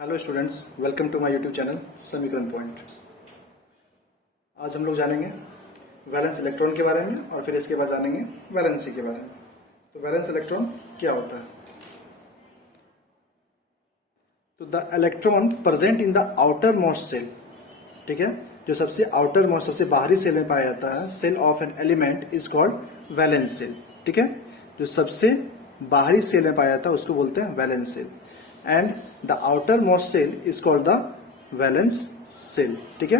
Hello students, welcome to my YouTube channel Samikaran point. आज हम लोग जानेंगे वैलेंस इलेक्ट्रॉन के बारे में और फिर इसके बाद जानेंगे वैलेंसी के बारे में। तो वैलेंस इलेक्ट्रॉन क्या होता है? तो the electron present in the outermost shell, ठीक है, जो सबसे आउटर मोस्ट सबसे बाहरी सेल में पाया जाता है, shell of an element is called valence shell. ठीक है, जो सबसे बाहरी सेल में पाया जाता है उसको बोलते हैं valence shell. And the outermost shell is called the valence shell. ठीक है,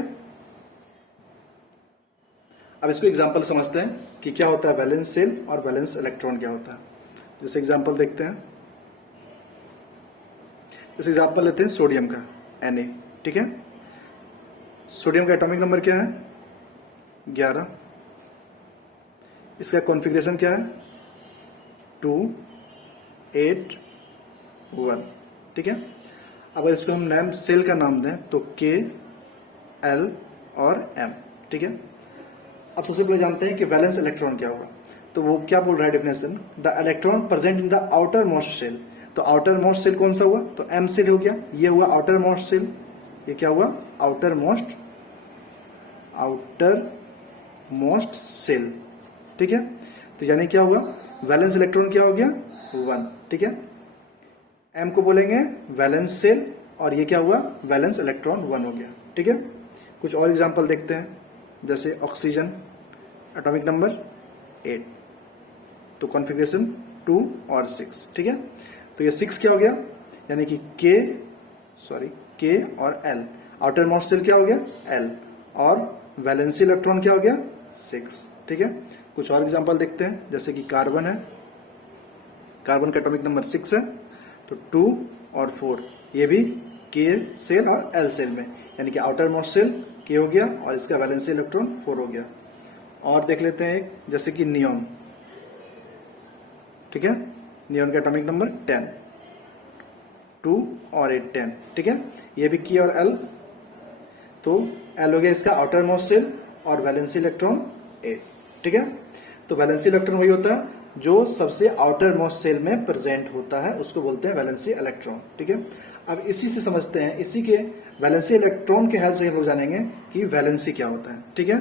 अब इसको एग्जांपल समझते हैं कि क्या होता है वैलेंस सेल और वैलेंस इलेक्ट्रॉन क्या होता है। जैसे एग्जांपल देखते हैं, जैसे एग्जांपल लेते हैं सोडियम का Na। ठीक है, सोडियम का एटॉमिक नंबर क्या है? 11। इसका कॉन्फ़िगरेशन क्या है? 2, 8, 1। ठीक है, अब इसको हम नेम सेल का नाम दें तो K, L और M। ठीक है, अब सबसे पहले जानते हैं कि वैलेंस इलेक्ट्रॉन क्या होगा। तो वो क्या बोल रहा है definition, the electron present in the outermost shell. तो आउटर मोस्ट सेल कौन सा हुआ? तो M सेल हो गया, ये हुआ आउटर मोस्ट सेल। ये क्या हुआ? Outermost shell. ठीक है, तो यानी क्या हुआ? वैलेंस इलेक्ट्रॉन क्या हो गया? 1। ठीक है, M को बोलेंगे वैलेंस सेल और ये क्या हुआ? वैलेंस इलेक्ट्रॉन 1 हो गया। ठीक है, कुछ और एग्जांपल देखते हैं, जैसे ऑक्सीजन एटॉमिक नंबर 8, तो कॉन्फ़िगरेशन 2 और 6। ठीक है, तो ये 6 क्या हो गया? यानी कि K और L। आउटर मोस्ट सेल क्या हो गया? L और वैलेंसी इलेक्ट्रॉन क्या हो गया? 6। ठीक है, कुछ और एग्जांपल देखते हैं, जैसे कि कार्बन है, कार्बन का एटॉमिक नंबर 6 है, तो 2 और 4, ये भी K सेल और L सेल में, यानी कि आउटर मोस्ट सेल K हो गया और इसका वैलेंसी इलेक्ट्रॉन 4 हो गया। और देख लेते हैं एक, जैसे कि नियॉन। ठीक है, नियॉन का एटॉमिक नंबर 10, 2 और 8, 10। ठीक है, ये भी K और L, तो L हो गया इसका आउटर मोस्ट सेल और वैलेंसी इलेक्ट्रॉन 8। ठीक है, तो वैलेंसी इलेक्ट्रॉन वही होता है जो सबसे आउटर मोस्ट सेल में प्रेजेंट होता है, उसको बोलते हैं वैलेंसी इलेक्ट्रॉन। ठीक है, अब इसी से समझते हैं, इसी के वैलेंसी इलेक्ट्रॉन के हेल्प से हम लोग जानेंगे कि वैलेंसी क्या होता है। ठीक है,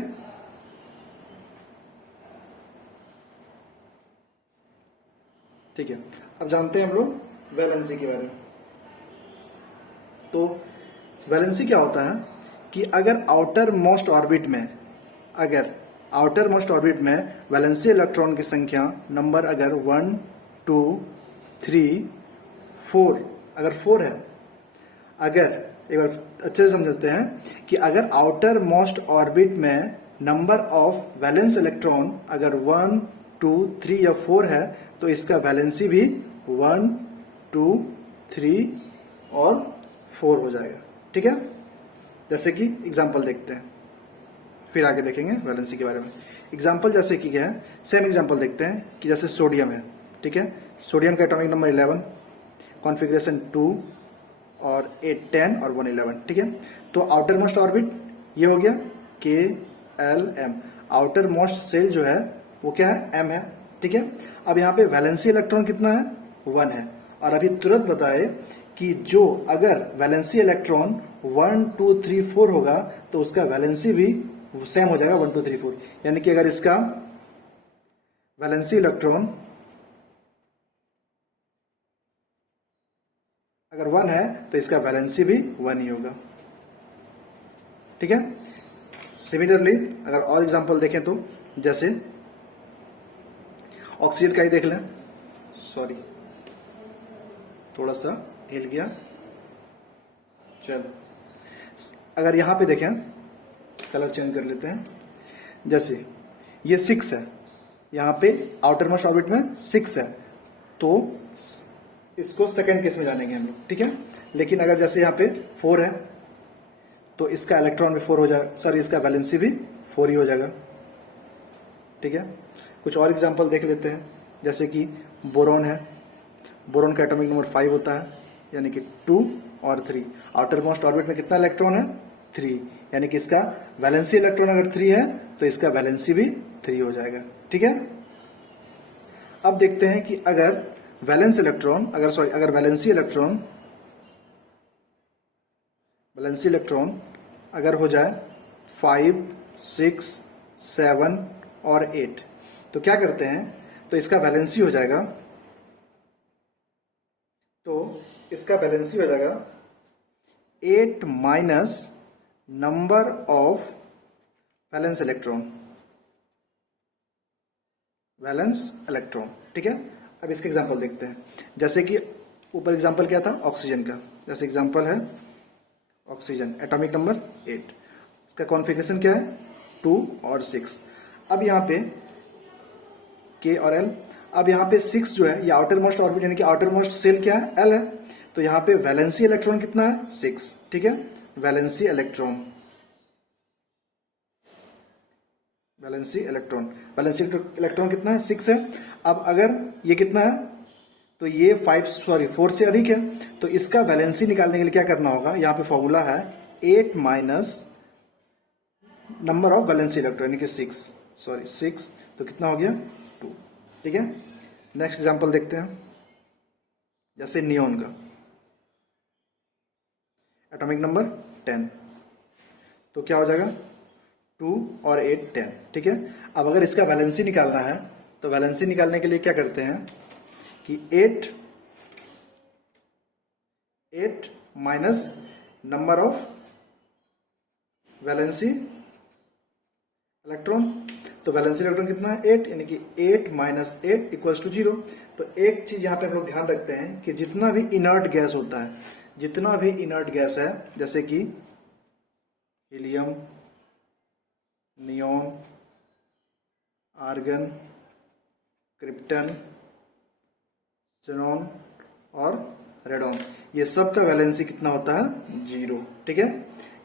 ठीक है, अब जानते हैं हम लोग वैलेंसी के बारे में। तो वैलेंसी क्या होता है कि अगर आउटर मोस्ट ऑर्बिट में वैलेंसी इलेक्ट्रॉन की संख्या नंबर अगर 1, 2, 3, 4, अगर 4 है, अगर एक बार अच्छे से समझते हैं कि अगर आउटर मोस्ट ऑर्बिट में नंबर ऑफ वैलेंस इलेक्ट्रॉन अगर 1, 2, 3 या 4 है, तो इसका वैलेंसी भी 1, 2, 3 और 4 हो जाएगा। ठीक है, जैसे कि एग्जांपल देखते हैं, फिर आगे देखेंगे वैलेंसी के बारे में। एग्जांपल जैसे कि क्या है, सेम एग्जांपल देखते हैं कि जैसे सोडियम है। ठीक है, सोडियम का एटॉमिक नंबर 11, कॉन्फ़िगरेशन 2 और 8, 10 और 1, 11। ठीक है, तो आउटर मोस्ट ऑर्बिट ये हो गया K, L, M। Outermost shell जो है वो क्या है? M है। ठीक है, अब यहाँ पे वैलेंसी इलेक्ट्रॉन कितना है? 1 है। और अभी तुरंत बताए कि जो अगर वैलेंसी इलेक्ट्रॉन 1, 2, 3, 4 होगा तो उसका वैलेंसी भी सेम हो जाएगा 1, 2, 3, 4। यानी कि अगर इसका वैलेंसी इलेक्ट्रॉन अगर 1 है तो इसका वैलेंसी भी 1 ही होगा। ठीक है, सिमिलरली अगर और एग्जांपल देखें तो जैसे ऑक्सीजन का ही देख लें, सॉरी थोड़ा सा हिल गया, चलो अगर यहां पे देखें, कलर चेंज कर लेते हैं, जैसे ये 6 है, यहां पे आउटर मोस्ट ऑर्बिट में 6 है, तो इसको सेकंड केस में जानेंगे हम लोग। ठीक है, लेकिन अगर जैसे यहाँ पे 4 है तो इसका इलेक्ट्रॉन भी 4 हो जाएगा, सॉरी इसका वैलेंसी भी 4 ही हो जाएगा। ठीक है, कुछ और एग्जांपल देख लेते हैं, जैसे कि बोरॉन है, बोरॉन का एटॉमिक नंबर 5 होता है, यानी कि 2 और 3। आउटर मोस्ट ऑर्बिट में कितना इलेक्ट्रॉन है? 3, यानी कि इसका वैलेंसी इलेक्ट्रॉन अगर 3 है तो इसका वैलेंसी भी 3 हो जाएगा। ठीक है, अब देखते हैं कि अगर वैलेंसी इलेक्ट्रॉन वैलेंसी इलेक्ट्रॉन अगर हो जाए 5, 6, 7 और 8, तो क्या करते हैं, तो इसका वैलेंसी हो जाएगा, तो इसका वैलेंसी हो जाएगा 8 minus number of valence electron, valence electron. ठीक है, अब इसके एग्जांपल देखते हैं। जैसे कि ऊपर एग्जांपल क्या था, ऑक्सीजन का। जैसे एग्जांपल है ऑक्सीजन, एटॉमिक नंबर 8, इसका कॉन्फ़िगरेशन क्या है 2 और 6। अब यहाँ पे K और L, अब यहाँ पे 6 जो है ये आउटर मोस्ट ऑर्बिट यानी कि आउटर मोस्ट सेल क्या है, L है। तो यहाँ पे वैलेंसी इलेक्ट्रॉन कितना है 6। ठीक है, वैलेंसी इलेक्ट्रॉन, वैलेंसी इलेक्ट्रॉन कितना है 6 है। अब अगर ये कितना है, तो ये 4 से अधिक है, तो इसका वैलेंसी निकालने के लिए क्या करना होगा, यहाँ पे फॉर्मूला है 8 minus number of valency electron यानी कि 6, तो कितना हो गया 2। ठीक है, नेक्स्ट एग्जांपल देखते हैं। जैसे नियोन का एटॉमिक नंबर 10, तो क्या हो जाएगा 2 और 8 10। ठीक है, अब अगर इसका वैलेंसी निकालना है, तो वैलेंसी निकालने के लिए क्या करते हैं कि 8 minus number of valency electron, तो वैलेंसी इलेक्ट्रॉन कितना है 8, यानी कि 8 माइनस 8 इक्वल्स टू 0। तो एक चीज यहां पे हम लोग ध्यान रखते हैं कि जितना भी इनर्ट गैस होता है, जितना भी इनर्ट गैस है, जैसे कि helium, neon, argon, krypton, xenon और रेडॉन, ये सब का वैलेंसी कितना होता है 0। ठीक है,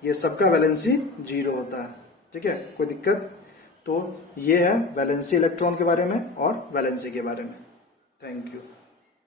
ये सब का वैलेंसी 0 होता है। ठीक है, कोई दिक्कत? तो ये है वैलेंसी इलेक्ट्रॉन के बारे में और वैलेंसी के बारे में। Thank you.